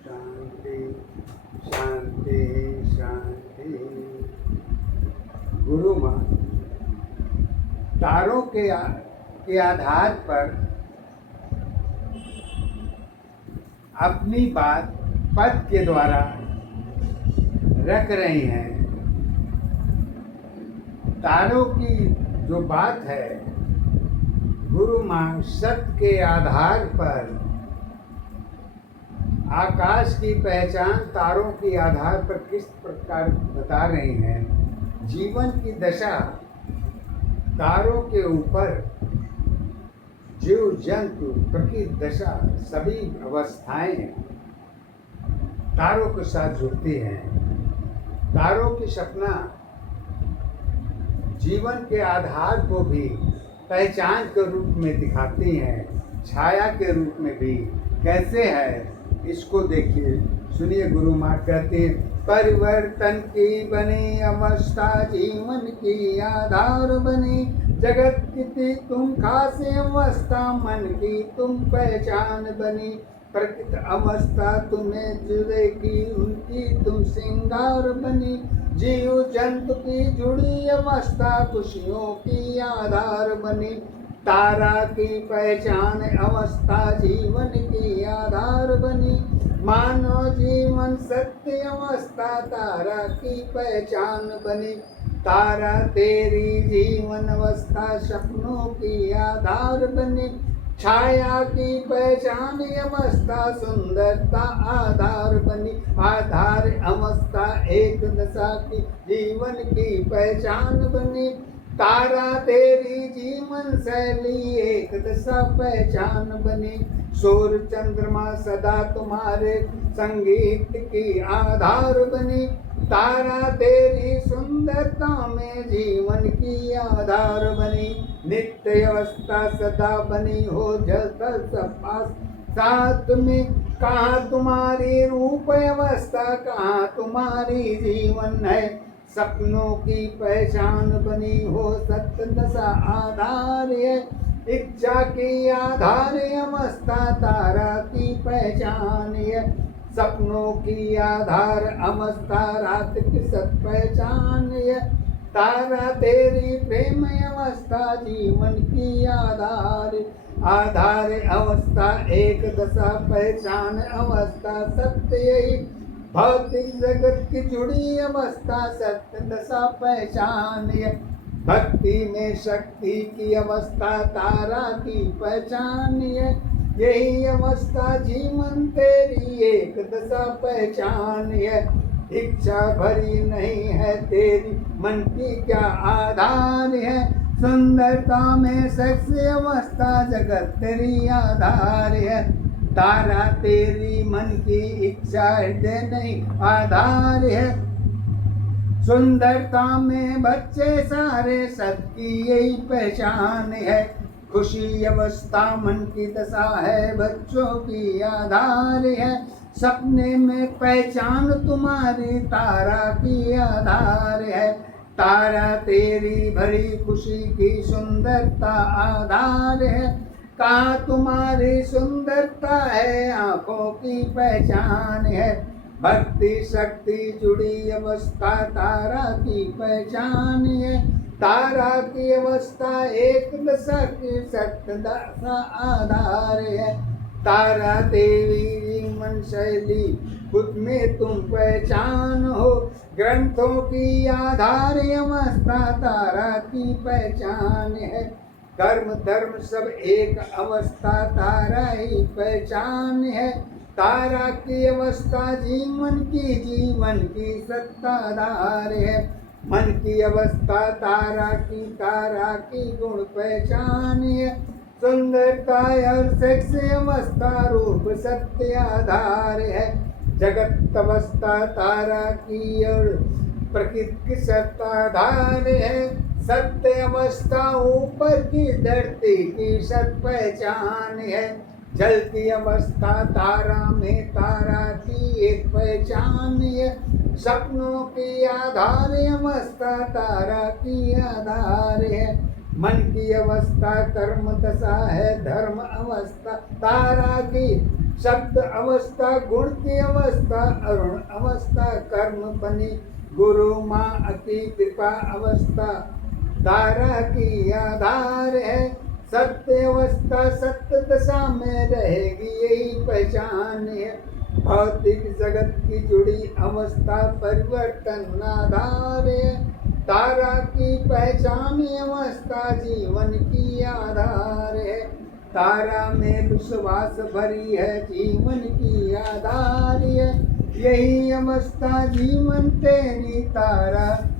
शांति शांति शांति। गुरु माँ तारों के आधार पर अपनी बात पद के द्वारा रख रही हैं। तारों की जो बात है गुरु माँ सत्य के आधार पर आकाश की पहचान तारों के आधार पर किस प्रकार बता रही हैं। जीवन की दशा तारों के ऊपर जीव जंतु प्रकृति दशा सभी अवस्थाएं तारों के साथ जुड़ती हैं। तारों की सपना जीवन के आधार को भी पहचान के रूप में दिखाती हैं, छाया के रूप में भी। कैसे है इसको देखिए, सुनिए। गुरु माँ कहते हैं, परिवर्तन की बनी अवस्था जीवन की आधार बनी। जगत की तुम खास अवस्था मन की तुम पहचान बनी। प्रकृति अवस्था तुम्हें जुड़ेगी उनकी तुम श्रृंगार बनी। जीव जंतु की जुड़ी अवस्था खुशियों की आधार बनी। तारा की पहचान अवस्था जीवन की आधार बनी। मानव जीवन सत्य अवस्था तारा की पहचान बनी। तारा तेरी जीवन अवस्था सपनों की आधार बनी। छाया की पहचान अवस्था सुंदरता आधार बनी। आधार अवस्था एक दशा की जीवन की पहचान बनी। तारा तेरी जीवन शैली एक दशा पहचान बनी। सूर्य चंद्रमा सदा तुम्हारे संगीत की आधार बनी। तारा तेरी सुंदरता में जीवन की आधार बनी। नित्य अवस्था सदा बनी हो जल साथ में। कहाँ तुम्हारी रूप अवस्था कहाँ तुम्हारी जीवन है। सपनों की पहचान बनी हो सत्य दशा आधार है। इच्छा की आधार अवस्था तारा की पहचान है। सपनों की आधार अवस्था रात की सत पहचान है। तारा तेरी प्रेम अवस्था जीवन की आधार अवस्था एक दशा पहचान अवस्था सत्य यही। भौतिक जगत की जुड़ी अवस्था सत्य दशा पहचान है। भक्ति में शक्ति की अवस्था तारा की पहचान है। यही अवस्था जीवन तेरी एक दशा पहचान है। इच्छा भरी नहीं है तेरी मन की क्या आधार है। सुंदरता में सेक्स अवस्था जगत तेरी आधार है। तारा तेरी मन की इच्छा हृदय नहीं आधार है। सुंदरता में बच्चे सारे सबकी यही पहचान है। खुशी अवस्था मन की दशा है बच्चों की आधार है। सपने में पहचान तुम्हारी तारा की आधार है। तारा तेरी भरी खुशी की सुंदरता आधार है। कहाँ तुम्हारी सुंदरता है आंखों की पहचान है। भक्ति शक्ति जुड़ी अवस्था तारा की पहचान है। तारा की अवस्था एक दशा की सत्य दशा आधार है। तारा तेरी जीवन शैली खुद में तुम पहचान हो। ग्रंथों की आधार अवस्था तारा की पहचान है। कर्म धर्म सब एक अवस्था तारा ही पहचान है। तारा की अवस्था जीवन की सत्ताधार है। मन की अवस्था तारा की गुण पहचान है। सुंदरता और सेक्स अवस्था रूप सत्य आधार है। जगत अवस्था तारा की और प्रकृति की सत्ताधार है। सत्य अवस्था ऊपर की धरती की सत पहचान है। जल की अवस्था तारा में तारा की एक पहचान है। सपनों की आधार अवस्था तारा की आधार है। मन की अवस्था कर्म दशा है, धर्म अवस्था तारा की, शब्द अवस्था गुण की अवस्था, अरुण अवस्था कर्म बनी, गुरु माँ अति कृपा अवस्था तारा की आधार है। सत्य अवस्था सत्य दशा में रहेगी, यही पहचान है। भौतिक जगत की जुड़ी अवस्था परिवर्तन आधार है। तारा की पहचान अवस्था जीवन की आधार है। तारा में विश्वास भरी है, जीवन की आधार है। यही अवस्था जीवन तेरी तारा